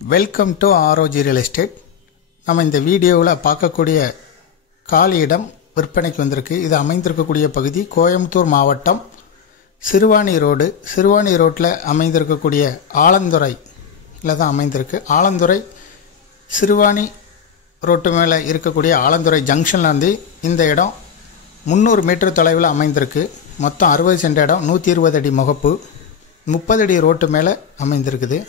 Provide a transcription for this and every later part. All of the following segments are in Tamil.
Welcome to ROG real estate. நம்ம இந்த வீடியோவில் பார்க்கக்கூடிய காலி இடம் விற்பனைக்கு வந்திருக்கு. இது அமைந்திருக்கக்கூடிய பகுதி கோயம்புத்தூர் மாவட்டம் சிறுவாணி ரோடு. சிறுவாணி ரோட்டில் அமைந்திருக்கக்கூடிய ஆலந்துறையில் தான் அமைந்திருக்கு. ஆலந்துறை சிறுவாணி ரோட்டு மேலே இருக்கக்கூடிய ஆலந்துறை ஜங்ஷன்லேருந்து இந்த இடம் 300 மீட்டர் தொலைவில் அமைந்திருக்கு. மொத்தம் 60 சென்ட் இடம், 120 அடி முகப்பு, 30 அடி ரோட்டு மேலே அமைந்திருக்குது.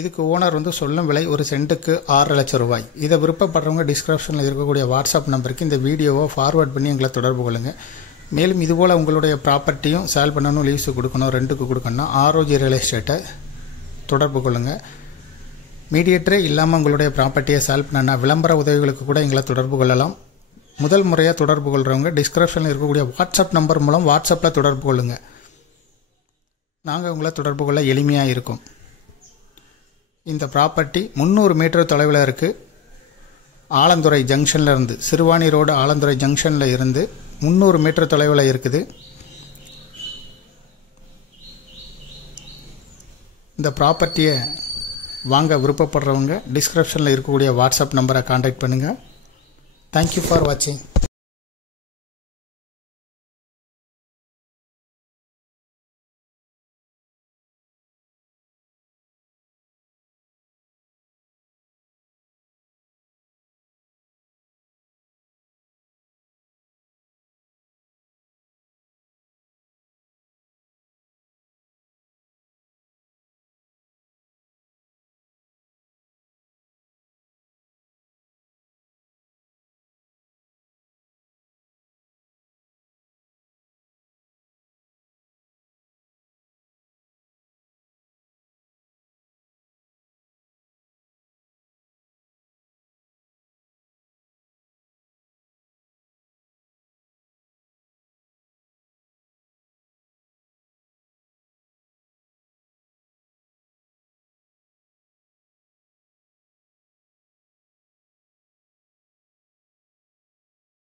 இதுக்கு ஓனர் சொல்லும் விலை ஒரு சென்ட்டுக்கு 6 லட்சம் ரூபாய். இதை விருப்பப்படுறவங்க டிஸ்கிரிப்ஷனில் இருக்கக்கூடிய வாட்ஸ்அப் நம்பருக்கு இந்த வீடியோவை ஃபார்வர்ட் பண்ணி எங்களை தொடர்பு கொள்ளுங்கள். மேலும் இதுபோல் உங்களுடைய ப்ராப்பர்ட்டியும் சேல் பண்ணணும், லீஸு கொடுக்கணும், ரெண்ட்டுக்கு கொடுக்கணும்னா ஆர்ஓஜி ரியல் எஸ்டேட்டை தொடர்பு கொள்ளுங்கள். மீடியேட்டரே இல்லாமல் உங்களுடைய ப்ராப்பர்ட்டியை சேல் பண்ணனா விளம்பர உதவிகளுக்கு கூட எங்களை தொடர்பு கொள்ளலாம். முதல் முறையாக தொடர்பு கொள்கிறவங்க டிஸ்கிரிப்ஷனில் இருக்கக்கூடிய வாட்ஸ்அப் நம்பர் மூலம் வாட்ஸ்அப்பில் தொடர்பு கொள்ளுங்கள். நாங்கள் உங்களை தொடர்பு கொள்ள எளிமையாக இருக்கும். இந்த ப்ராப்பர்ட்டி 300 மீட்டர் தொலைவில் இருக்குது. ஆலந்துறை ஜங்ஷனில் இருந்து, சிறுவாணி ரோடு ஆலந்துறை ஜங்ஷனில் இருந்து 300 மீட்டர் தொலைவில் இருக்குது. இந்த ப்ராப்பர்ட்டியை வாங்க விருப்பப்படுறவங்க டிஸ்கிரிப்ஷனில் இருக்கக்கூடிய வாட்ஸ்அப் நம்பரை கான்டாக்ட் பண்ணுங்கள். தேங்க்யூ ஃபார் வாட்சிங்.